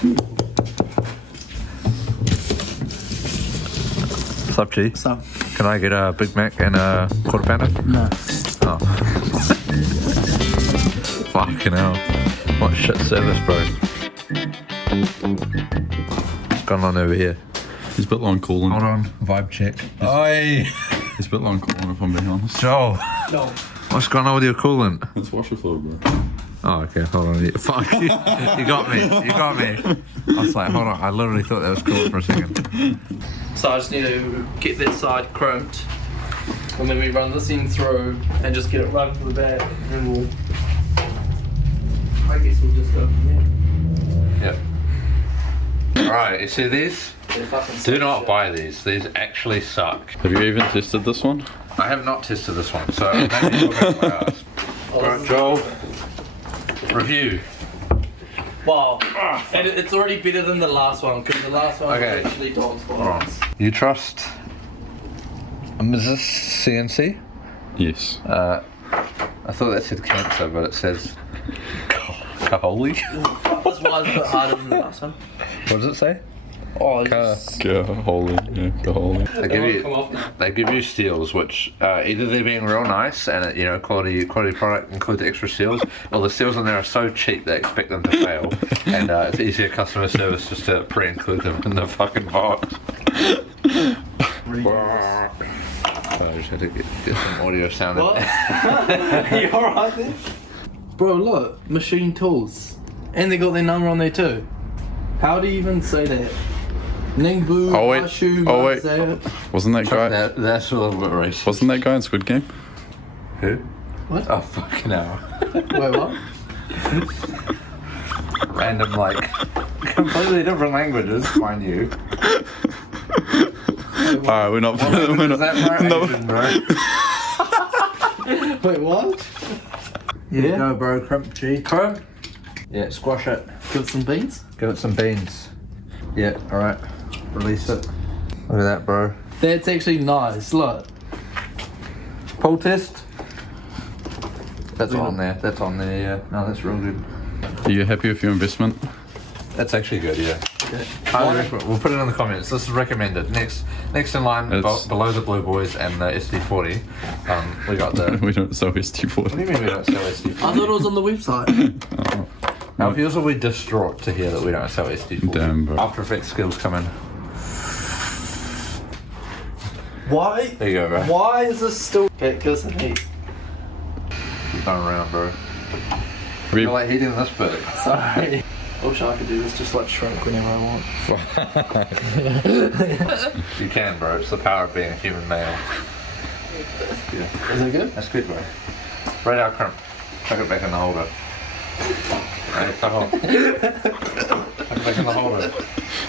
What's up, G? What's up? Can I get a Big Mac and a quarter pounder? No. Oh. Fucking hell. What shit service, bro. What's going on over here? He's a bit long calling. Hold on, vibe check. Oi! He's a bit long calling, if I'm being honest. Joel! No. What's going on with your coolant? It's washer fluid, bro. Oh, okay, hold on. Fuck, you got me. You got me. I was like, hold on, I literally thought that was coolant for a second. So I just need to get that side crimped, and then we run this end through and just get it run to the back, and we'll. I guess we'll just go from there. Yep. Alright, you see these? Do not buy these. These actually suck. Have you even tested this one? I have not tested this one, so maybe you'll go my ass. Right, Joel. Review. Wow. And it's already better than the last one, because the last one was actually dog's bones. You trust Mrs. CNC? Yes. I thought that said cancer, but it says 𝐏𝐂𝐈𝐀𝐋𝐒. This one's a bit harder than the last one. What does it say? Oh, 𝐏𝐂𝐈𝐀𝐋𝐒. They give you steels, which either they're being real nice and quality product include the extra steels, or the steels in there are so cheap they expect them to fail, and it's easier customer service just to pre-include them in the fucking box. I just had to get some audio sound in What? there. You alright there? Bro, look, machine tools. And they got their number on there too. How do you even say that? Ningbu, Oh, wait. Mashu, Oh, wait. Mazeo. Wasn't that guy? That's a little bit racist. Wasn't that guy in Squid Game? Who? What? Oh, fucking hell. Wait, what? Random, like, completely different languages, mind you. Alright, we're not. We're Is not. that No. Asian, bro? Wait, what? Yeah. Go, bro. Crimp, G. Crimp? Yeah, squash it. Give it some beans? Give it some beans. Yeah, alright. Release it. Look at that, bro. That's actually nice, look. Pull test. That's on there. That's on there, yeah. No, that's real good. Are you happy with your investment? That's actually good, yeah. Highly recommend. We'll put it in the comments. This is recommended. Next in line, below the Blue Boys and the SD40, we got the... We don't sell What SD40. do you mean we don't sell SD40? I thought it was on the website. Our viewers will be distraught to hear that we don't sell SD40. Damn, bro. After Effects skills come in. Why? There you go, bro. Why is this still... Okay, give us some heat. Keep going around, bro. We- I like heating this bit. Sorry. I wish I could do this, just like shrink whenever I want. You can, bro. It's the power of being a human male. Yeah. Is it good? That's good, bro. Right out, crimp. Chuck it back in the holder. Hey, fuck off. Chuck it back in the holder.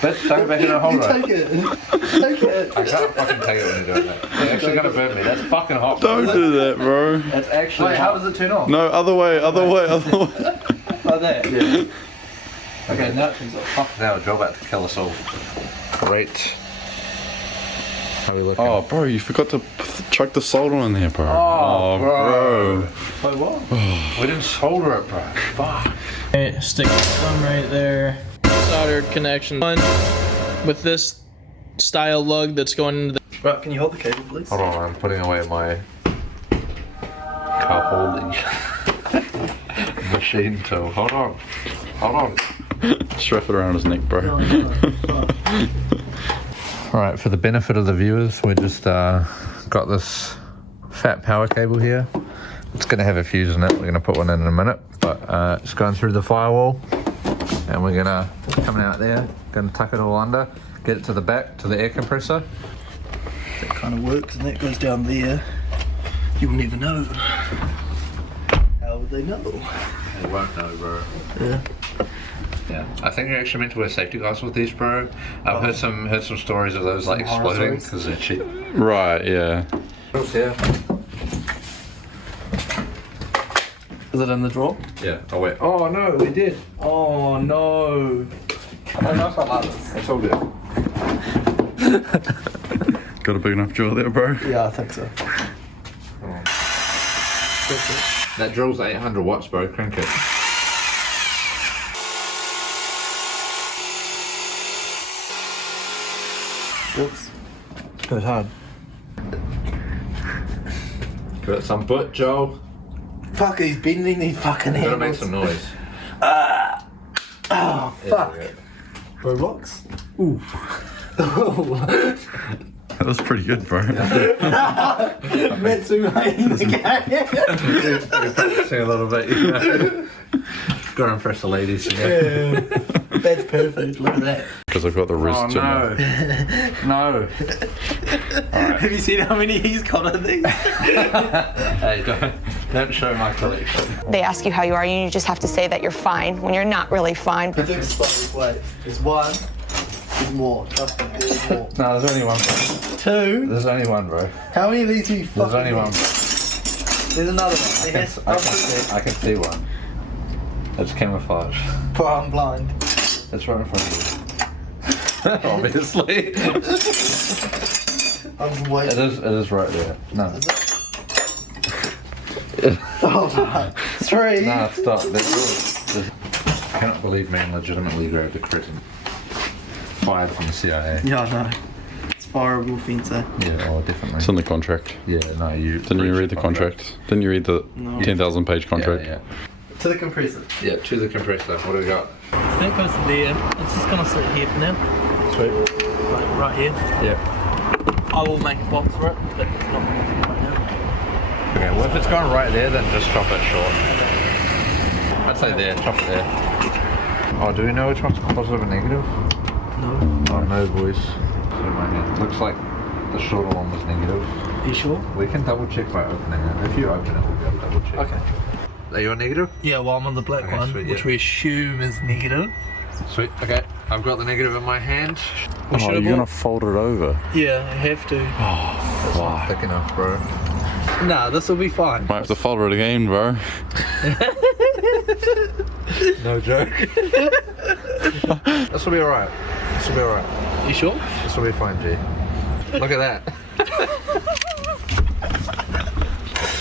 Bitch, chuck it back in the holder. Take it. Take it. I can't fucking take it when you're doing that. You're actually gonna burn me. That's fucking hot. Don't do that, bro. That's actually Wait, how does it turn off? No, other way, other way, other way. Like that? Yeah. Okay, now it turns off. Fuck now, Joe about to kill us all. Great. How are we looking? Oh, bro, you forgot to chuck the solder in there, bro. Oh, bro. Wait, what? We didn't solder it, bro. Fuck. Okay, stick some right there. Soldered connection. One with this style lug that's going into the... Bro, can you hold the cable, please? Hold on, I'm putting away my 𝐏𝐂𝐈𝐀𝐋𝐒 machine tool. Hold on. Hold on. Strap it around his neck, bro. Alright, for the benefit of the viewers, we just got this fat power cable here. It's going to have a fuse in it. We're going to put one in a minute, but it's going through the firewall, and we're going to, coming out there, going to tuck it all under, get it to the back, to the air compressor. That kind of works, and that goes down there. You'll never know. How would they know? They won't know, bro. Yeah. Yeah, I think you're actually meant to wear safety glasses with these, bro. I've heard some stories of those like Some horror exploding stories? because they're cheap. Right, yeah. Yeah. Is it in the drawer? Yeah. Oh wait. Oh no, we did. Oh no. I don't know if I like this. It's all good. Got a big enough drill there, bro. Yeah, I think so. That drill's 800 watts, bro. Crank it. Whoops. Goes hard. Give it some butt, Joel. Fuck, he's bending these fucking Gotta handles. make some noise. Oh, fuck. Bro, rocks? Ooh. That was pretty good, bro. Metsu again. Practicing a little bit, you know. Gotta impress the ladies, you know. Yeah. That's perfect, look at that. Because I've got the wrist Oh, gym. no. No. Have you seen how many he's got of these? Hey, don't show my collection. They ask you how you are, and you just have to say that you're fine when you're not really fine. I think it's wait. There's one. There's more. Trust me, there's more. No, there's only one, bro. Two. There's only one, bro. How many of these do you fucking There's only one. There's another one. I can see one. It's camouflage. Bro, I'm blind. It's right in front of you. Obviously. I'm waiting. It is right there. No. Oh, fuck. Three. No, stop. I cannot believe man legitimately grabbed a crescent. Fired from the CIA. Yeah, I know. It's fireable offence, eh? Yeah, oh, definitely. It's in the contract. Yeah, no, you... Didn't you read the contract? Didn't you read the 10,000 page contract? Yeah. To the compressor. Yeah, to the compressor. What do we got? That goes to there. It's just gonna sit here for now. Sweet. Right here. Yeah. I will make a box for it, but it's not moving right now. Okay, well if it's gone right there, then just chop it short. I'd say there, chop it there. Oh, do we know which one's positive and negative? No. Oh no, boys. Looks like the shorter one was negative. Are you sure? We can double check by opening it. If you open it, we'll be able to double check. Okay. Are you on negative? Yeah, well I'm on the black Okay, one, sweet, which yeah. we assume is negative. Sweet, okay. I've got the negative in my hand. Oh, you're gonna fold it over. Yeah, I have to. It's not thick enough, bro. Nah, this will be fine. Might have to fold it again, bro. No joke. This will be alright. This will be alright. You sure? This will be fine, G. Look at that.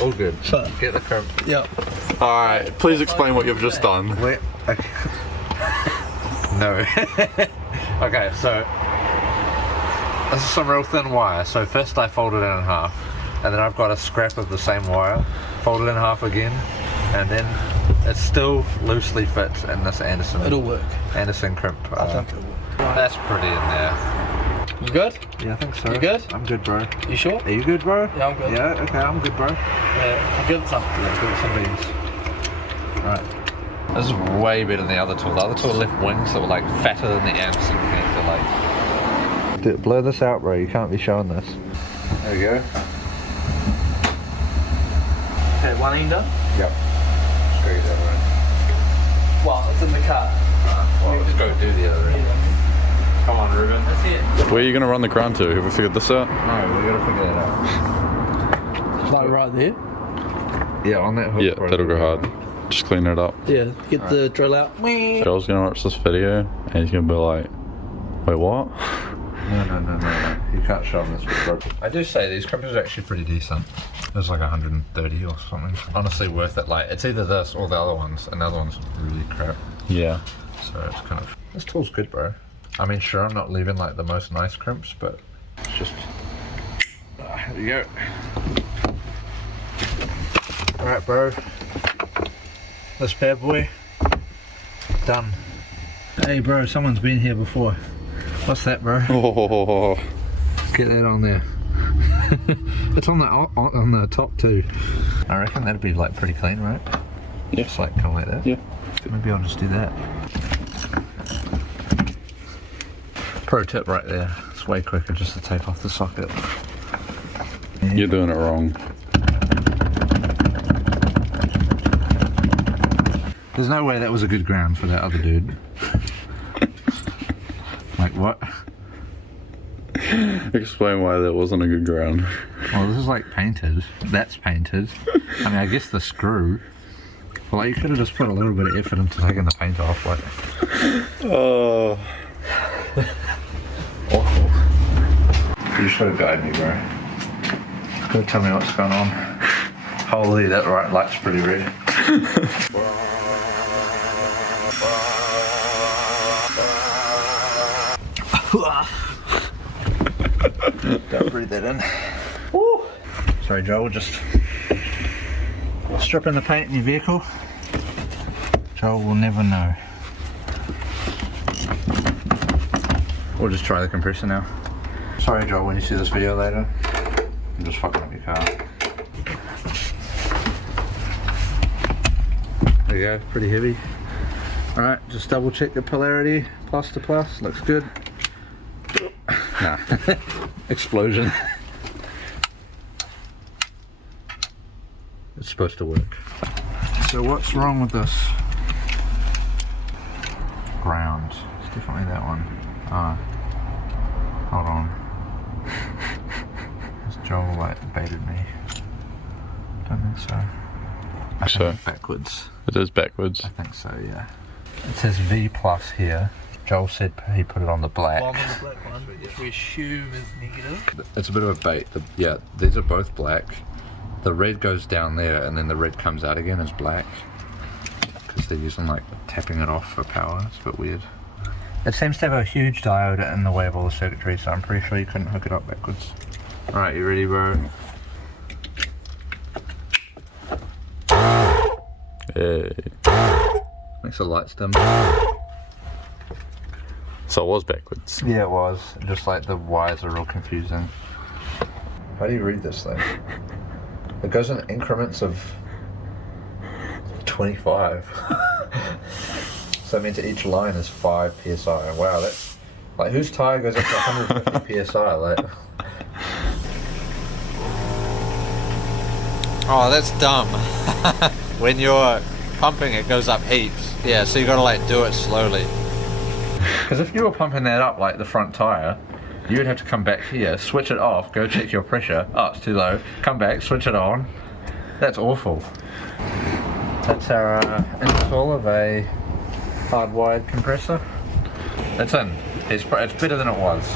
All good. Fuck. Get the crimp. Yeah. Alright, please explain what you've just done. Wait. Okay. No. Okay, so this is some real thin wire. So first I fold it in half, and then I've got a scrap of the same wire, fold it in half again, and then it still loosely fits in this Anderson. It'll work. Anderson crimp. I think it'll work. That's pretty in there. You good? Yeah, I think so. You good? I'm good, bro. You sure? Are you good, bro? Yeah, I'm good. Yeah, okay, I'm good, bro. Yeah, I'll give it some. Let's give it some beans. Alright. This is way better than the other tool. The other tool left wings that were like fatter than the Anderson connector. Like, dude, blur this out, bro. You can't be showing this. There we go. Okay, one end done. Yep. Straight that way. Well, it's in the car. Well, let's go do the other end. Come on, Ruben. That's it. Where are you gonna run the ground to? Have we figured this out? No, we gotta figure that out. Like right there. Yeah, on that hook. Yeah, bro. that'll go hard. Just clean it up. Yeah, get the drill out. Joel's gonna watch this video and he's gonna be like, wait, what? No. You can't show them this bro. I do say these crimpers are actually pretty decent. It was like 130 or something. Honestly worth it. Like, it's either this or the other ones, and the other one's really crap. Yeah. So it's kind of... This tool's good, bro. I mean, sure, I'm not leaving like the most nice crimps, but it's just... here we go. Alright, bro. This bad boy. Done. Hey, bro, someone's been here before. What's that, bro? Oh, Get that on there. It's on the top too. I reckon that'd be like pretty clean, right? Yeah. Just like kind of like that. yeah. Maybe I'll just do that. Pro tip right there. It's way quicker just to take off the socket. You're doing it wrong. There's no way that was a good ground for that other dude. Like what? Explain why that wasn't a good ground. Well, this is like painted. That's painted. I mean, I guess the screw. Well, like, you could have just put a little bit of effort into taking the paint off. Like, Oh. awful. You just gotta guide me, bro. Gotta tell me what's going on. Holy, that right light's pretty red. Don't breathe that in. Woo. Sorry, Joel, we're just stripping the paint in your vehicle. Joel will never know. We'll just try the compressor now. Sorry, Joel, when you see this video later, I'm just fucking up your car. There you go, pretty heavy. Alright, just double check the polarity, plus to plus, looks good. Nah, explosion. It's supposed to work. So what's wrong with this? Ground, it's definitely that one. Hold on. Has Joel like baited me? Don't think so. I think it's backwards. It is backwards. I think so, yeah. It says V plus here. Joel said he put it on the black. Well, I'm on the black one, which we assume is negative. It's a bit of a bait. Yeah, these are both black. The red goes down there and then the red comes out again as black. Because they're using like tapping it off for power. It's a bit weird. It seems to have a huge diode in the way of all the circuitry, so I'm pretty sure you couldn't hook it up backwards. Alright, you ready, bro? Hey. Makes the lights dim. So it was backwards. Yeah, it was. Just like the wires are real confusing. How do you read this thing? It goes in increments of 25. So that means each line is 5 psi. Wow, that's like whose tire goes up to 150 psi? Like, oh, that's dumb. When you're pumping, it goes up heaps. Yeah, so you gotta like do it slowly. because if you were pumping that up like the front tire, you would have to come back here, switch it off, go check your pressure. Oh, it's too low. Come back, switch it on. That's awful. That's our install of a hardwired compressor. It's in. It's better than it was.